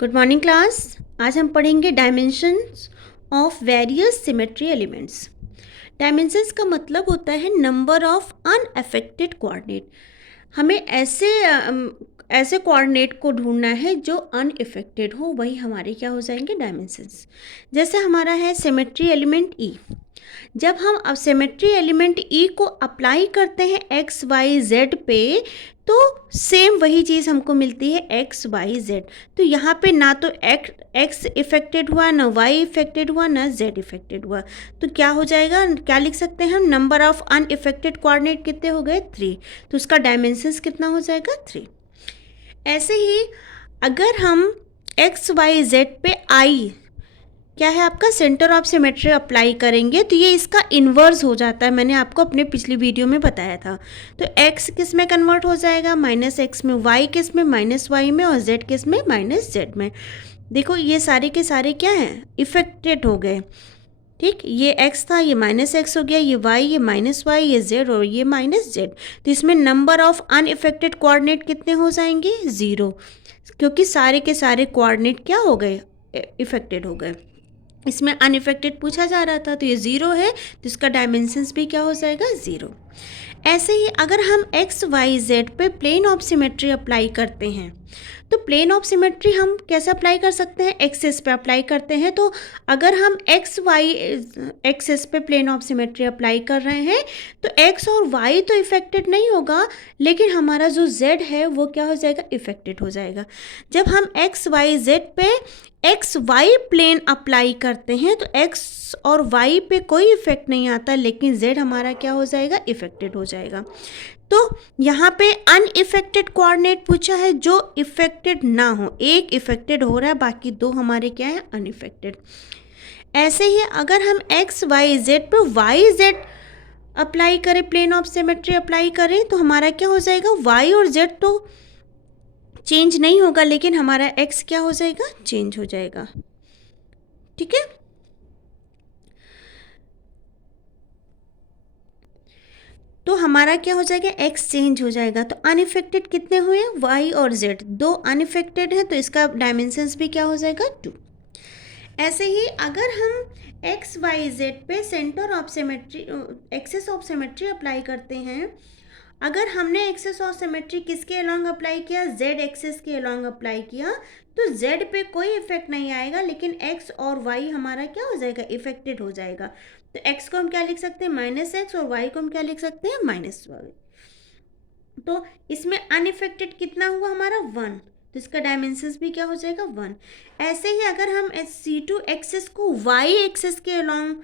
Good morning class. आज हम पढ़ेंगे dimensions of various symmetry elements. Dimensions का मतलब होता है नंबर ऑफ अनअफेक्टेड कोऑर्डिनेट। हमें ऐसे कोऑर्डिनेट को ढूंढना है जो अनइफेक्टेड हो, वही हमारे क्या हो जाएंगे, डायमेंशंस। जैसे हमारा है सिमेट्री एलिमेंट ई। जब हम अब सिमेट्री एलिमेंट ई को अप्लाई करते हैं एक्स वाई जेड पे, तो सेम वही चीज़ हमको मिलती है एक्स वाई जेड। तो यहाँ पे ना तो एक्स इफेक्टेड हुआ, ना वाई इफेक्टेड हुआ, ना जेड इफेक्टेड हुआ। तो क्या हो जाएगा, क्या लिख सकते हैं हम, नंबर ऑफ अनइफेक्टेड कोऑर्डिनेट कितने हो गए, 3। तो उसका डायमेंशंस कितना हो जाएगा, 3। ऐसे ही अगर हम एक्स वाई जेड पे आई क्या है आपका सेंटर ऑफ सिमेट्री अप्लाई करेंगे, तो ये इसका इन्वर्स हो जाता है। मैंने आपको अपने पिछली वीडियो में बताया था। तो x किस में कन्वर्ट हो जाएगा, -x में, y किस में, -y में, और z किस में, -z में। देखो ये सारे के सारे क्या हैं, इफेक्टेड हो गए। ठीक, ये x था, ये -x हो गया, ये y, ये -y, ये z और ये -z। तो इसमें नंबर ऑफ अनइफेक्टेड कोऑर्डिनेट कितने हो जाएंगे, 0, क्योंकि सारे के सारे कोऑर्डिनेट क्या हो गए, इफेक्टेड हो गए। इसमें अनइफेक्टेड पूछा जा रहा था, तो ये 0 है, तो इसका डायमेंशंस भी क्या हो जाएगा, 0। ऐसे ही अगर हम एक्स वाई जेड पे प्लेन ऑफ सिमेट्री अप्लाई करते हैं, तो प्लेन ऑफ सिमेट्री हम कैसे अप्लाई कर सकते हैं, एक्सिस पे अप्लाई करते हैं। तो अगर हम एक्स वाई एक्सिस पे प्लेन ऑफ सिमेट्री अप्लाई कर रहे हैं, तो एक्स और वाई तो इफेक्टेड नहीं होगा, लेकिन हमारा जो जेड है वो क्या हो जाएगा, इफेक्टेड हो जाएगा। जब हम एक्स वाई जेड पे एक्स वाई प्लेन अप्लाई करते हैं, तो एक्स और वाई पे कोई इफेक्ट नहीं आता, लेकिन जेड हमारा क्या हो जाएगा, इफेक्टेड हो जाएगा। तो यहाँ पे अनइफेक्टेड कोऑर्डिनेट पूछा है, जो इफेक्टेड ना हो। एक इफेक्टेड हो रहा है, बाकी दो हमारे क्या है, अनइफेक्टेड। ऐसे ही अगर हम एक्स वाई जेड पे वाई जेड अप्लाई करें, प्लेन ऑफ सिमेट्री अप्लाई करें, तो हमारा क्या हो जाएगा, वाई और जेड तो चेंज नहीं होगा, लेकिन हमारा एक्स क्या हो जाएगा, चेंज हो जाएगा। ठीक है, तो हमारा क्या हो जाएगा, एक्स चेंज हो जाएगा। तो अनइफेक्टेड कितने हुए, वाई और जेड, दो अनइफेक्टेड है, तो इसका डायमेंशंस भी क्या हो जाएगा, 2। ऐसे ही अगर हम एक्स वाई जेड पे centre of symmetry, axis of symmetry apply करते हैं, अगर हमने एक्सिस ऑफ सिमेट्री किसके अलोंग अप्लाई किया, जेड एक्सिस के अलोंग अप्लाई किया, तो जेड पे कोई इफेक्ट नहीं आएगा, लेकिन एक्स और वाई हमारा क्या हो जाएगा, इफेक्टेड हो जाएगा। तो एक्स को हम क्या लिख सकते हैं, -x, और वाई को हम क्या लिख सकते हैं, -y। तो इसमें अनइफेक्टेड कितना हुआ हमारा, 1। तो इसका डायमेंशंस भी क्या हो जाएगा, 1। ऐसे ही अगर हम C2 एक्सिस को वाई एक्सिस के अलोंग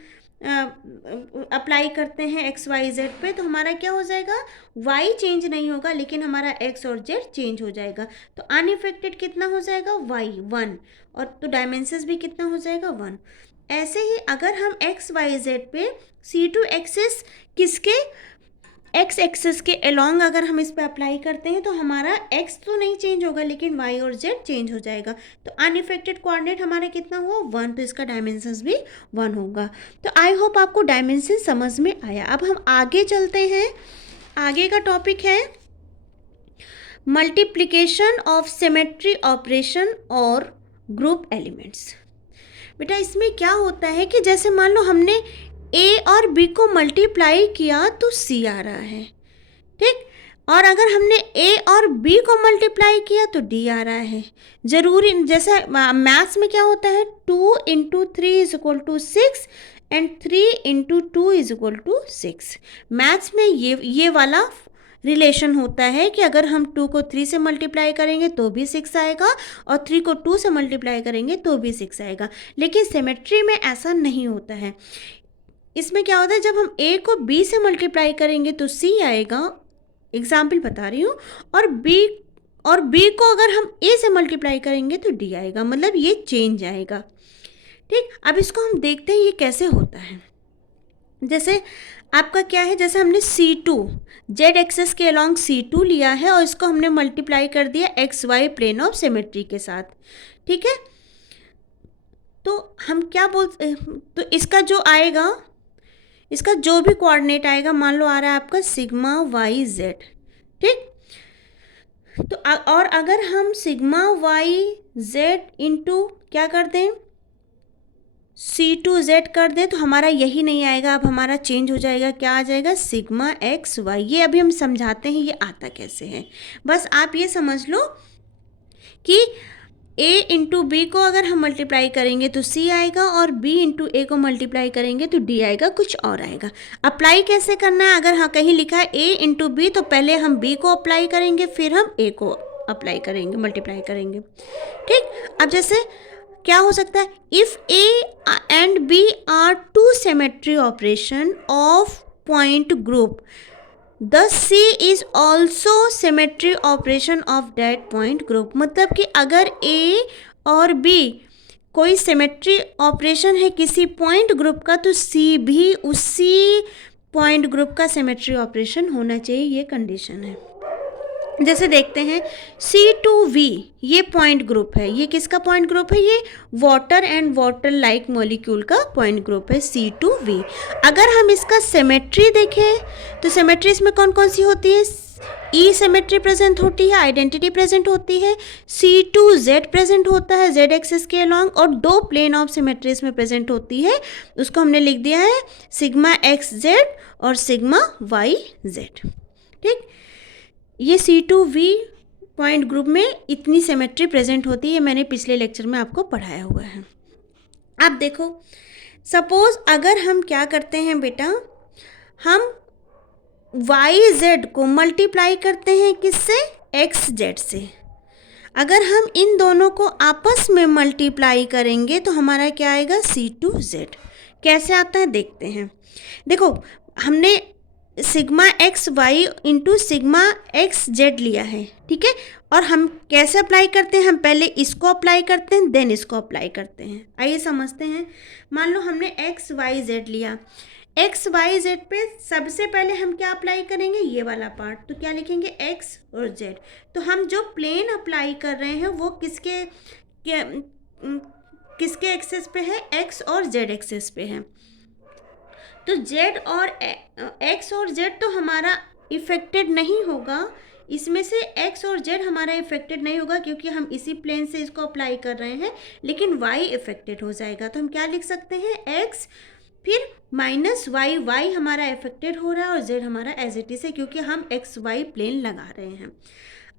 अप्लाई करते हैं एक्स वाई जेड पे, तो हमारा क्या हो जाएगा, वाई चेंज नहीं होगा, लेकिन हमारा एक्स और जेड चेंज हो जाएगा। तो अनइफेक्टेड कितना हो जाएगा, वाई 1, और तो डायमेंशंस भी कितना हो जाएगा, 1। ऐसे ही अगर हम एक्स वाई जेड पे C2 एक्सिस किसके, एक्स एक्सिस के अलोंग अगर हम इस पर अप्लाई करते हैं, तो हमारा एक्स तो नहीं चेंज होगा, लेकिन वाई और जेड चेंज हो जाएगा। तो अनइफेक्टेड कोऑर्डिनेट हमारा कितना हुआ, 1, तो इसका डायमेंशंस भी 1 होगा। तो आई होप आपको डायमेंशन समझ में आया। अब हम आगे चलते हैं। आगे का टॉपिक है मल्टीप्लिकेशन ऑफ सिमेट्री ऑपरेशन और ग्रुप एलिमेंट्स। बेटा इसमें क्या होता है कि जैसे मान लो हमने ए और बी को मल्टीप्लाई किया, तो सी आ रहा है, ठीक। और अगर हमने ए और बी को मल्टीप्लाई किया, तो डी आ रहा है। जरूरी, जैसे मैथ्स में क्या होता है, 2 × 3 = 6 एंड 3 × 2 = 6। मैथ्स में ये वाला रिलेशन होता है कि अगर हम 2 को 3 से मल्टीप्लाई करेंगे तो भी 6 आएगा, और 3 को 2 से मल्टीप्लाई करेंगे तो भी 6 आएगा। लेकिन सिमेट्री में ऐसा नहीं होता है। इसमें क्या होता है, जब हम a को b से मल्टीप्लाई करेंगे तो c आएगा, एग्जाम्पल बता रही हूँ, और b को अगर हम a से मल्टीप्लाई करेंगे तो d आएगा, मतलब ये चेंज आएगा। ठीक, अब इसको हम देखते हैं ये कैसे होता है। जैसे आपका क्या है, जैसे हमने C2 जेड एक्सेस के अलोंग C2 लिया है, और इसको हमने मल्टीप्लाई कर दिया X Y plane of symmetry के साथ, ठीक है। तो हम क्या बोलते, तो इसका जो आएगा, इसका जो भी कोऑर्डिनेट आएगा, मान लो आ रहा है आपका सिग्मा वाई जेड, ठीक। तो और अगर हम सिग्मा वाई जेड इंटू क्या कर दें, C2Z कर दें तो हमारा यही नहीं आएगा, अब हमारा चेंज हो जाएगा, क्या आ जाएगा, सिग्मा एक्स वाई। ये अभी हम समझाते हैं ये आता कैसे है। बस आप ये समझ लो कि A इंटू बी को अगर हम मल्टीप्लाई करेंगे तो C आएगा, और B इंटू ए को मल्टीप्लाई करेंगे तो D आएगा, कुछ और आएगा। अप्लाई कैसे करना है, अगर हाँ कहीं लिखा है A इंटू बी तो पहले हम B को अप्लाई करेंगे, फिर हम A को अप्लाई करेंगे, मल्टीप्लाई करेंगे। ठीक, अब जैसे क्या हो सकता है, if A and B are two symmetry operation of point group the C is also symmetry operation of that point group. मतलब कि अगर ए और बी कोई सिमेट्री ऑपरेशन है किसी पॉइंट ग्रुप का, तो सी भी उसी पॉइंट ग्रुप का सिमेट्री ऑपरेशन होना चाहिए, ये कंडीशन है। जैसे देखते हैं C2V ये पॉइंट ग्रुप है, ये किसका पॉइंट ग्रुप है, ये water and water like molecule का पॉइंट ग्रुप है C2V। अगर हम इसका सिमेट्री देखें तो सिमेट्री इसमें कौन कौन सी होती है, ई सिमेट्री प्रेजेंट होती है, आइडेंटिटी प्रेजेंट होती है, C2Z प्रेजेंट होता है Z एक्सिस के अलॉन्ग, और दो प्लेन ऑफ सिमेट्री इसमें प्रेजेंट होती है, उसको हमने लिख दिया है सिग्मा XZ और सिग्मा YZ। ठीक, ये C2V पॉइंट ग्रुप में इतनी सिमेट्री प्रेजेंट होती है, मैंने पिछले लेक्चर में आपको पढ़ाया हुआ है। अब देखो, सपोज अगर हम क्या करते हैं बेटा, हम YZ को मल्टीप्लाई करते हैं किससे, XZ से। अगर हम इन दोनों को आपस में मल्टीप्लाई करेंगे तो हमारा क्या आएगा, C2Z। कैसे आता है देखते हैं। देखो, हमने sigma X Y into sigma X Z लिया है, ठीक है, और हम कैसे अप्लाई करते हैं, हम पहले इसको अप्लाई करते हैं देन इसको अप्लाई करते हैं। आइए समझते हैं। मान लो हमने एक्स वाई जेड लिया, एक्स वाई जेड पे सबसे पहले हम क्या अप्लाई करेंगे, ये वाला पार्ट, तो क्या लिखेंगे, एक्स और जेड। तो हम जो प्लेन अप्लाई कर रहे हैं वो किसके एक्सेस पे है, एक्स और जेड एक्सेस पे है। तो जेड और एक्स और जेड तो हमारा इफेक्टेड नहीं होगा, इसमें से एक्स और जेड हमारा इफेक्टेड नहीं होगा क्योंकि हम इसी प्लेन से इसको अप्लाई कर रहे हैं, लेकिन वाई इफेक्टेड हो जाएगा। तो हम क्या लिख सकते हैं, एक्स फिर माइनस वाई, वाई हमारा इफेक्टेड हो रहा है और जेड हमारा एज इट इज है क्योंकि हम एक्स वाई प्लेन लगा रहे हैं।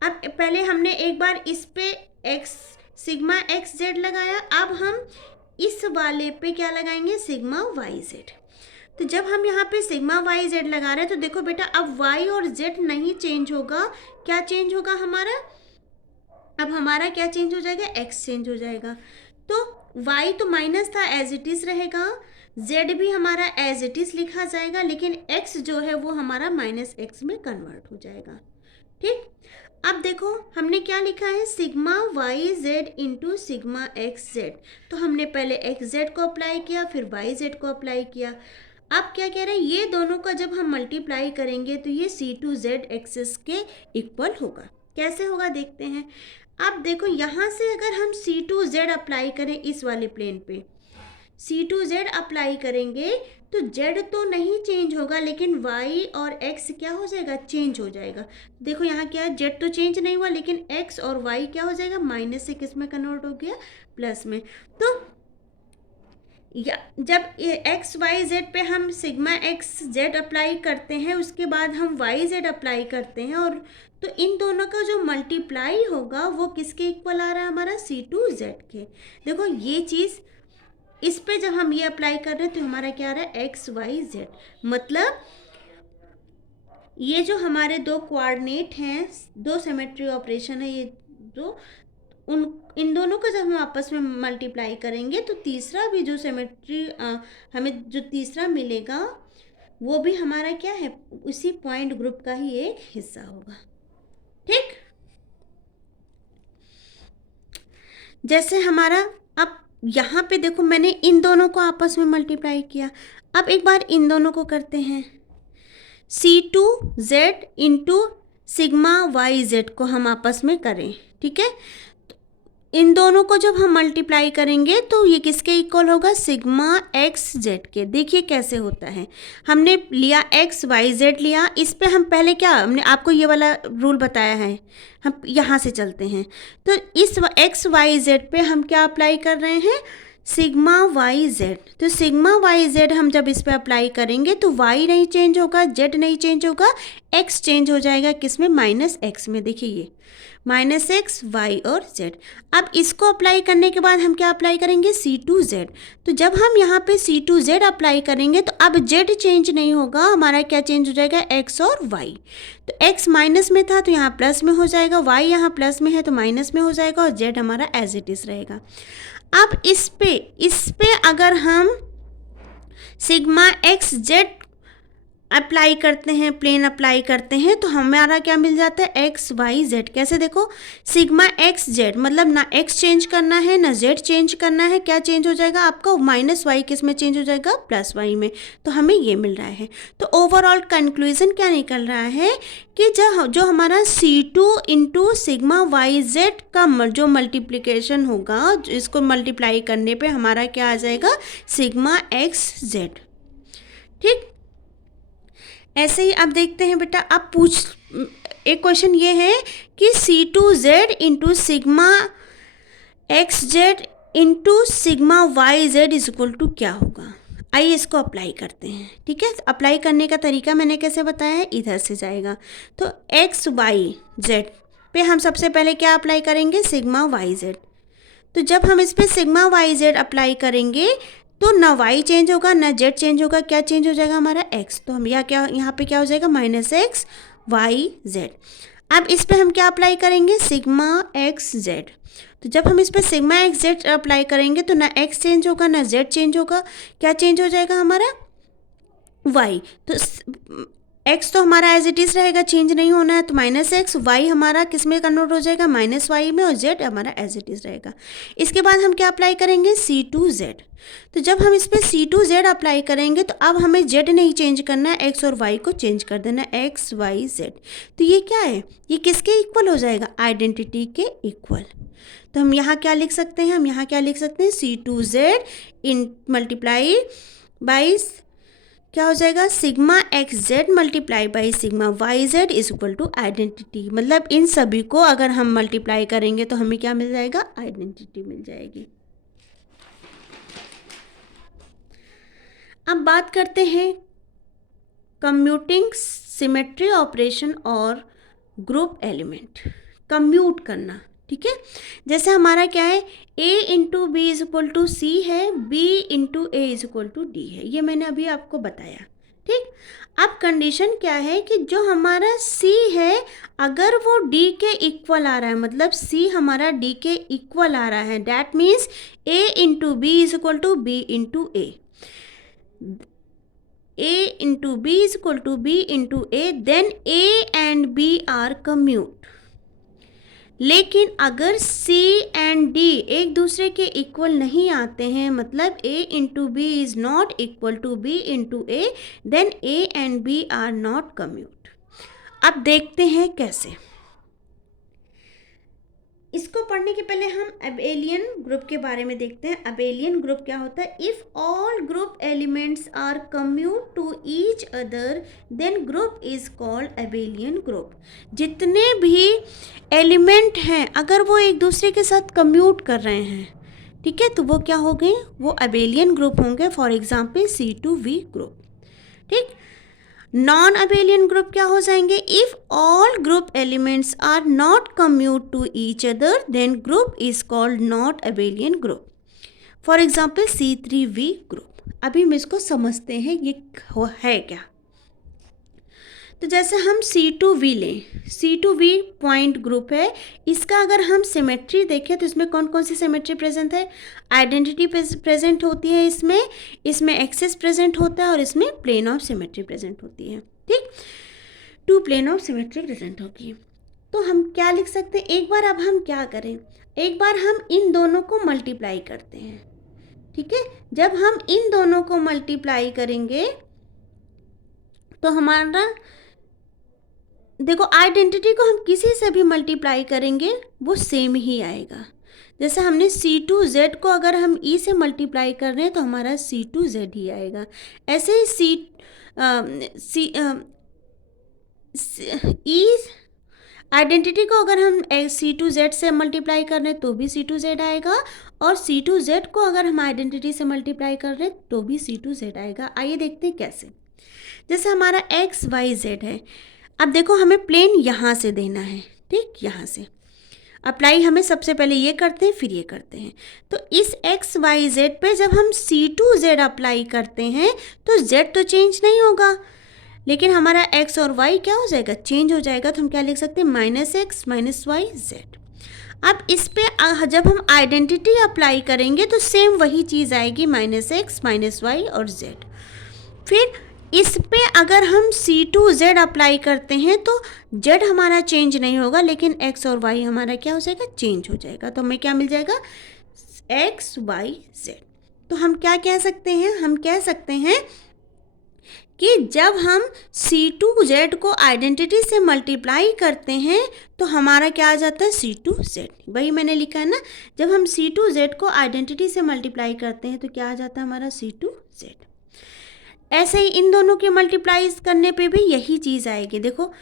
अब पहले हमने एक बार इस पे एक्स सिग्मा एक्स जेड लगाया, अब हम इस वाले पे क्या लगाएंगे, सिग्मा वाई जेड। तो जब हम यहाँ पे सिग्मा वाई जेड लगा रहे हैं तो देखो बेटा, अब वाई और जेड नहीं चेंज होगा, क्या चेंज होगा हमारा, अब हमारा क्या चेंज हो जाएगा, एक्स चेंज हो जाएगा। तो वाई तो माइनस था, एज इट इज रहेगा, जेड भी हमारा एज इट इज लिखा जाएगा, लेकिन एक्स जो है वो हमारा माइनस एक्स में कन्वर्ट हो जाएगा। ठीक, अब देखो हमने क्या लिखा है, sigma Y Z into sigma X Z. तो हमने पहले एक्स जेड को अप्लाई किया, फिर वाई जेड को अप्लाई किया। अब क्या कह रहे हैं, ये दोनों का जब हम मल्टीप्लाई करेंगे तो ये C2Z एक्सिस के इक्वल होगा। कैसे होगा देखते हैं। अब देखो यहाँ से अगर हम C2Z अप्लाई करें इस वाले प्लेन पे, C2Z अप्लाई करेंगे तो Z तो नहीं चेंज होगा, लेकिन Y और X क्या हो जाएगा, चेंज हो जाएगा। देखो यहाँ क्या है, Z तो चेंज नहीं हुआ, लेकिन X और Y क्या हो जाएगा, माइनस से किस में कन्वर्ट हो गया, प्लस में। तो या जब एक्स वाई जेड पे हम सिग्मा एक्स जेड अप्लाई करते हैं, उसके बाद हम वाई जेड अप्लाई करते हैं, और तो इन दोनों का जो मल्टीप्लाई होगा वो किसके इक्वल आ रहा है, हमारा C2Z के। देखो ये चीज़ इस पे जब हम ये अप्लाई कर रहे हैं तो हमारा क्या आ रहा है, एक्स वाई जेड। मतलब ये जो हमारे दो कोऑर्डिनेट हैं, दो सिमेट्री ऑपरेशन है, ये दो इन दोनों को जब हम आपस में मल्टीप्लाई करेंगे तो तीसरा भी जो सिमेट्री हमें जो तीसरा मिलेगा वो भी हमारा क्या है, उसी पॉइंट ग्रुप का ही एक हिस्सा होगा। ठीक, जैसे हमारा अब यहाँ पे देखो मैंने इन दोनों को आपस में मल्टीप्लाई किया, अब एक बार इन दोनों को करते हैं, C2Z into sigma Y Z को हम आपस में करें, ठीक है। इन दोनों को जब हम मल्टीप्लाई करेंगे तो ये किसके इक्वल होगा, सिग्मा एक्स जेड के। देखिए कैसे होता है, हमने लिया एक्स वाई जेड लिया, इस पे हम पहले क्या, हमने आपको ये वाला रूल बताया है, हम यहाँ से चलते हैं। तो इस एक्स वाई जेड पे हम क्या अप्लाई कर रहे हैं, सिग्मा वाई जेड। तो सिग्मा वाई जेड हम जब इस पे अप्लाई करेंगे तो वाई नहीं चेंज होगा, जेड नहीं चेंज होगा, एक्स चेंज हो जाएगा किसमें, माइनस एक्स में। देखिए ये माइनस एक्स वाई और जेड। अब इसको अप्लाई करने के बाद हम क्या अप्लाई करेंगे, सी टू जेड। तो जब हम यहाँ पे सी टू जेड अप्लाई करेंगे तो अब जेड चेंज नहीं होगा, हमारा क्या चेंज हो जाएगा, एक्स और वाई। तो एक्स माइनस में था तो यहाँ प्लस में हो जाएगा, वाई यहाँ प्लस में है तो माइनस में हो जाएगा, और जेड हमारा एज इट इज़ रहेगा। अब इस पे अगर हम सिग्मा एक्स जेड अप्लाई करते हैं, प्लेन अप्लाई करते हैं, तो हमारा क्या मिल जाता है, एक्स वाई जेड। कैसे, देखो सिग्मा एक्स जेड मतलब ना एक्स चेंज करना है ना जेड चेंज करना है, क्या चेंज हो जाएगा आपका, माइनस वाई किस में चेंज हो जाएगा, प्लस वाई में। तो हमें ये मिल रहा है। तो ओवरऑल कंक्लूजन क्या निकल रहा है कि जो हमारा C2 into sigma Y Z का जो मल्टीप्लिकेशन होगा, इसको मल्टीप्लाई करने पे हमारा क्या आ जाएगा, सिग्मा एक्स जेड। ठीक, ऐसे ही अब देखते हैं बेटा, अब एक क्वेश्चन ये है कि C2Z into sigma X Z into sigma Y Z is equal to क्या होगा। आइए इसको अप्लाई करते हैं। ठीक है, अप्लाई करने का तरीका मैंने कैसे बताया है, इधर से जाएगा। तो एक्स वाई जेड पे हम सबसे पहले क्या अप्लाई करेंगे, सिग्मा वाई जेड। तो जब हम इस पर सिग्मा वाई जेड अप्लाई करेंगे तो ना वाई चेंज होगा ना जेड चेंज होगा, क्या चेंज हो जाएगा, हमारा एक्स। तो हम यहाँ पे क्या हो जाएगा, माइनस एक्स वाई जेड। अब इस पे हम क्या अप्लाई करेंगे, सिग्मा एक्स जेड। तो जब हम इस पे सिग्मा एक्स जेड अप्लाई करेंगे तो ना एक्स चेंज होगा ना जेड चेंज होगा, क्या चेंज हो जाएगा हमारा, वाई। तो एक्स तो हमारा एज इट इज़ रहेगा, चेंज नहीं होना है, तो माइनस एक्स, वाई हमारा किस में कन्वर्ट हो जाएगा, माइनस वाई में, और जेड हमारा एज इट इज़ रहेगा। इसके बाद हम क्या अप्लाई करेंगे, C2Z। तो जब हम इस पर C2Z अप्लाई करेंगे तो अब हमें जेड नहीं चेंज करना है, एक्स और वाई को चेंज कर देना है, एक्स वाई जेड। तो ये क्या है, ये किसके इक्वल हो जाएगा, आइडेंटिटी के इक्वल। तो हम यहाँ क्या लिख सकते हैं, हम यहाँ क्या लिख सकते हैं, C2Z इन मल्टीप्लाई बाई क्या हो जाएगा, sigma X Z multiply by sigma Y Z is equal to identity. मतलब इन सभी को अगर हम मल्टीप्लाई करेंगे तो हमें क्या मिल जाएगा, आइडेंटिटी मिल जाएगी। अब बात करते हैं कम्यूटिंग सिमेट्री ऑपरेशन और ग्रुप एलिमेंट। कम्यूट करना, ठीक है, जैसे हमारा क्या है, a into B is equal to C है, b into A is equal to D है, ये मैंने अभी आपको बताया। ठीक, अब कंडीशन क्या है कि जो हमारा c है अगर वो d के इक्वल आ रहा है, मतलब c हमारा d के इक्वल आ रहा है, that means a into B is equal to B into A, a into B is equal to B into A, then a and b are commute. लेकिन अगर C एंड D एक दूसरे के equal नहीं आते हैं, मतलब A into B is not equal to B into A, then A and B are not commute. अब देखते हैं कैसे। इसको पढ़ने के पहले हम अबेलियन ग्रुप के बारे में देखते हैं। अबेलियन ग्रुप क्या होता है, if all group elements are commute to each other then group is called abelian group. जितने भी एलिमेंट हैं अगर वो एक दूसरे के साथ कम्यूट कर रहे हैं, ठीक है, तो वो क्या हो गए, वो अबेलियन ग्रुप होंगे। For example C2V group. ठीक, नॉन अबेलियन ग्रुप क्या हो जाएंगे, if all group elements are not commute to each other then group is called not abelian group. For example C3V group. अभी हम इसको समझते हैं ये है क्या। तो जैसे हम C2V लें, C2V पॉइंट ग्रुप है, इसका अगर हम सिमेट्री देखें तो इसमें कौन कौन सी सिमेट्री प्रेजेंट है, आइडेंटिटी प्रेजेंट होती है, इसमें एक्सेस प्रेजेंट होता है, और इसमें प्लेन ऑफ सिमेट्री प्रेजेंट होती है। ठीक, 2 प्लेन ऑफ सिमेट्री प्रेजेंट होगी। तो हम क्या लिख सकते हैं, एक बार अब हम क्या करें, एक बार हम इन दोनों को मल्टीप्लाई करते हैं। ठीक है, जब हम इन दोनों को मल्टीप्लाई करेंगे तो हमारा देखो आइडेंटिटी को हम किसी से भी मल्टीप्लाई करेंगे वो सेम ही आएगा। जैसे हमने C2Z को अगर हम E से मल्टीप्लाई कर रहे हैं तो हमारा C2Z ही आएगा। ऐसे ही E आइडेंटिटी को अगर हम C2Z से मल्टीप्लाई कर रहे हैं तो भी C2Z आएगा, और C2Z को अगर हम आइडेंटिटी से मल्टीप्लाई कर रहे हैं तो भी C2Z आएगा। आइए देखते हैं कैसे। जैसे हमारा XYZ है, अब देखो हमें प्लेन यहाँ से देना है, ठीक, यहाँ से अप्लाई हमें सबसे पहले ये करते हैं फिर ये करते हैं। तो इस XYZ पे जब हम C2Z अप्लाई करते हैं तो Z तो चेंज नहीं होगा, लेकिन हमारा x और y क्या हो जाएगा, चेंज हो जाएगा। तो हम क्या लिख सकते हैं, -x - y/z। अब इस पे जब हम आइडेंटिटी अप्लाई करेंगे तो सेम वही चीज़ आएगी, -x - y और z। फिर इस पे अगर हम C2Z अप्लाई करते हैं तो Z हमारा चेंज नहीं होगा, लेकिन x और y हमारा क्या हो जाएगा, चेंज हो जाएगा। तो हमें क्या मिल जाएगा, x y z। तो हम क्या कह सकते हैं, हम कह सकते हैं कि जब हम C2Z को आइडेंटिटी से मल्टीप्लाई करते हैं तो हमारा क्या आ जाता है, C2Z। वही मैंने लिखा है ना, जब हम C2Z को आइडेंटिटी से मल्टीप्लाई करते हैं तो क्या आ जाता है हमारा, C2Z। ऐसे ही इन दोनों के मल्टीप्लाइज करने पे भी यही चीज़ आएगी। देखो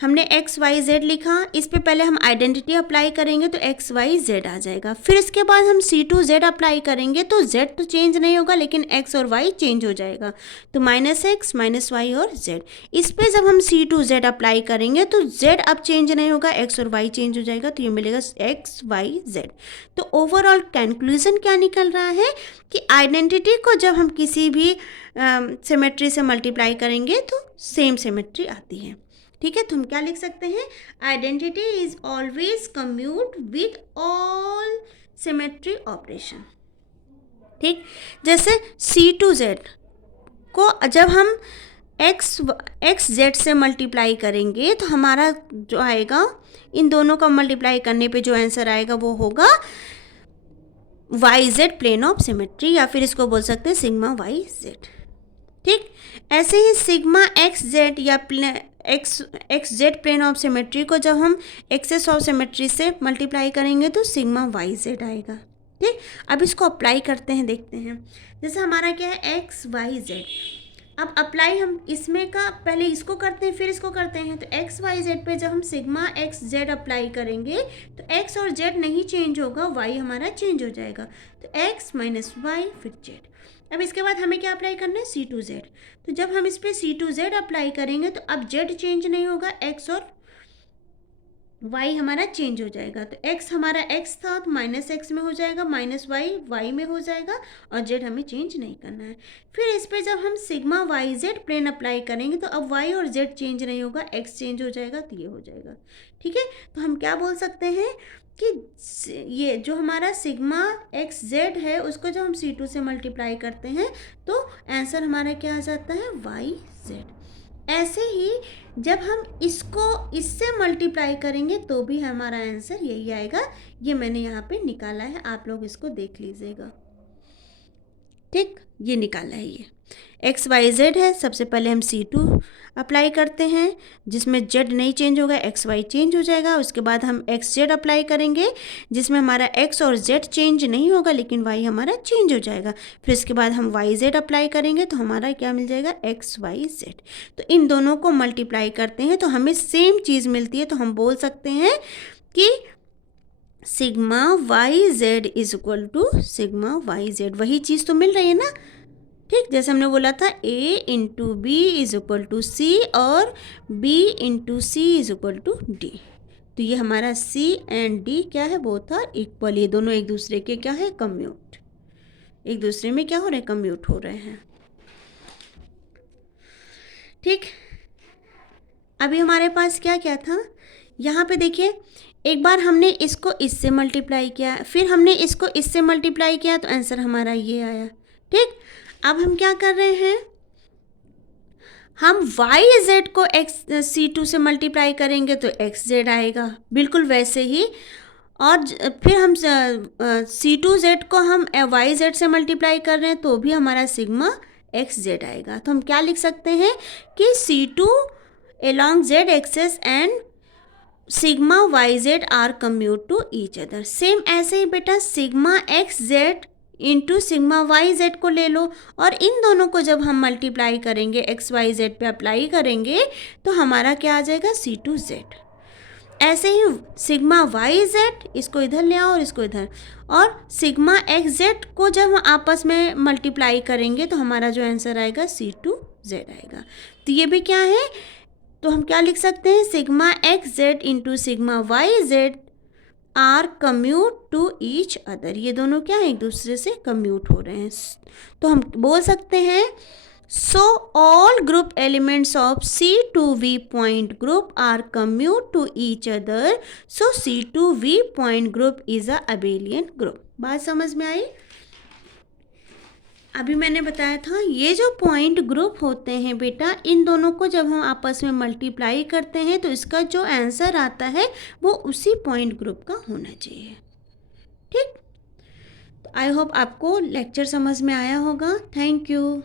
हमने XYZ लिखा, इस पे पहले हम आइडेंटिटी अप्लाई करेंगे तो XYZ आ जाएगा। फिर इसके बाद हम C2Z अप्लाई करेंगे तो Z तो चेंज नहीं होगा, लेकिन X और Y चेंज हो जाएगा, तो -x - y और z। इस पे जब हम C2Z अप्लाई करेंगे तो Z अब चेंज नहीं होगा, X और Y चेंज हो जाएगा, तो ये मिलेगा XYZ। तो ओवरऑल कंक्लूजन क्या निकल रहा है कि आइडेंटिटी को जब हम किसी भी सिमेट्री से मल्टीप्लाई करेंगे तो सेम सिमेट्री आती है। ठीक है, तो हम क्या लिख सकते हैं, identity is always commute with all symmetry operation. ठीक, जैसे C2Z को जब हम XZ से मल्टीप्लाई करेंगे तो हमारा जो आएगा, इन दोनों का मल्टीप्लाई करने पे जो आंसर आएगा वो होगा YZ प्लेन ऑफ सिमेट्री, या फिर इसको बोल सकते हैं सिग्मा YZ। ठीक, ऐसे ही सिग्मा XZ या XZ प्लेन ऑफ सिमेट्री को जब हम एक्सेस ऑफ सिमेट्री से मल्टीप्लाई करेंगे तो सिग्मा YZ आएगा। ठीक, अब इसको अप्लाई करते हैं, देखते हैं। जैसे हमारा क्या है, XYZ। अब अप्लाई हम इसमें का पहले इसको करते हैं फिर इसको करते हैं। तो XYZ पे जब हम सिग्मा XZ अप्लाई करेंगे तो X और Z नहीं चेंज होगा, Y हमारा चेंज हो जाएगा, तो X - y फिर Z। अब इसके बाद हमें क्या अप्लाई करना है, C2Z। तो जब हम इस पर C2Z अप्लाई करेंगे तो अब Z चेंज नहीं होगा, X और Y हमारा चेंज हो जाएगा। तो X हमारा X था तो -x में हो जाएगा, -y y में हो जाएगा, और Z हमें चेंज नहीं करना है। फिर इस पर जब हम सिग्मा YZ प्लेन अप्लाई करेंगे तो अब Y और Z चेंज नहीं होगा, X चेंज हो जाएगा, तो ये हो जाएगा। ठीक है, तो हम क्या बोल सकते हैं कि ये जो हमारा सिग्मा XZ है उसको जब हम C2 से मल्टीप्लाई करते हैं तो आंसर हमारा क्या आ जाता है, YZ। ऐसे ही जब हम इसको इससे मल्टीप्लाई करेंगे तो भी हमारा आंसर यही आएगा। ये मैंने यहाँ पे निकाला है, आप लोग इसको देख लीजिएगा। ठीक, ये निकाला है, ये XYZ है। सबसे पहले हम C2 अप्लाई करते हैं जिसमें Z नहीं चेंज होगा, XY चेंज हो जाएगा। उसके बाद हम XZ अप्लाई करेंगे जिसमें हमारा X और Z चेंज नहीं होगा, लेकिन Y हमारा चेंज हो जाएगा। फिर इसके बाद हम YZ अप्लाई करेंगे तो हमारा क्या मिल जाएगा, XYZ। तो इन दोनों को मल्टीप्लाई करते हैं तो हमें सेम चीज़ मिलती है, तो हम बोल सकते हैं कि sigma YZ is equal to sigma YZ। वही चीज़ तो मिल रही है ना। ठीक, जैसे हमने बोला था A × B is equal to C और B × C is equal to D। तो ये हमारा C एंड D क्या है, बोथ आर इक्वल। ये दोनों एक दूसरे के क्या है, कम्यूट, एक दूसरे में क्या हो रहे हैं, कम्यूट हो रहे हैं। ठीक, अभी हमारे पास क्या क्या था, यहाँ पे देखिए, एक बार हमने इसको इससे मल्टीप्लाई किया, फिर हमने इसको इससे मल्टीप्लाई किया, तो आंसर हमारा ये आया। ठीक, अब हम क्या कर रहे हैं, हम YZ को C2 से मल्टीप्लाई करेंगे तो XZ आएगा, बिल्कुल वैसे ही। और फिर हम C2Z को हम YZ से मल्टीप्लाई कर रहे हैं तो भी हमारा सिग्मा XZ आएगा। तो हम क्या लिख सकते हैं कि C2 along Z axis and sigma Y Z are commute to each other. Same ऐसे ही बेटा sigma X Z into sigma Y Z को ले लो और इन दोनों को जब हम मल्टीप्लाई करेंगे एक्स वाई जेड पे अप्लाई करेंगे तो हमारा क्या आ जाएगा सी टू जेड। ऐसे ही सिग्मा वाई जेड इसको इधर ले आओ और इसको इधर, और सिग्मा एक्स जेड को जब हम आपस में मल्टीप्लाई करेंगे तो हमारा जो आंसर आएगा सी टू जेड आएगा। तो ये भी क्या है, तो हम क्या लिख सकते हैं, sigma X Z into sigma Y Z are commute to each other. ये दोनों क्या है, एक दूसरे से कम्यूट हो रहे हैं। तो हम बोल सकते हैं so all group elements of C2V point group are commute to each other, so C2V point group is a abelian group। बात समझ में आई? अभी मैंने बताया था ये जो पॉइंट ग्रुप होते हैं बेटा, इन दोनों को जब हम आपस में मल्टीप्लाई करते हैं तो इसका जो आंसर आता है वो उसी पॉइंट ग्रुप का होना चाहिए। ठीक, आई होप आपको लेक्चर समझ में आया होगा। Thank you.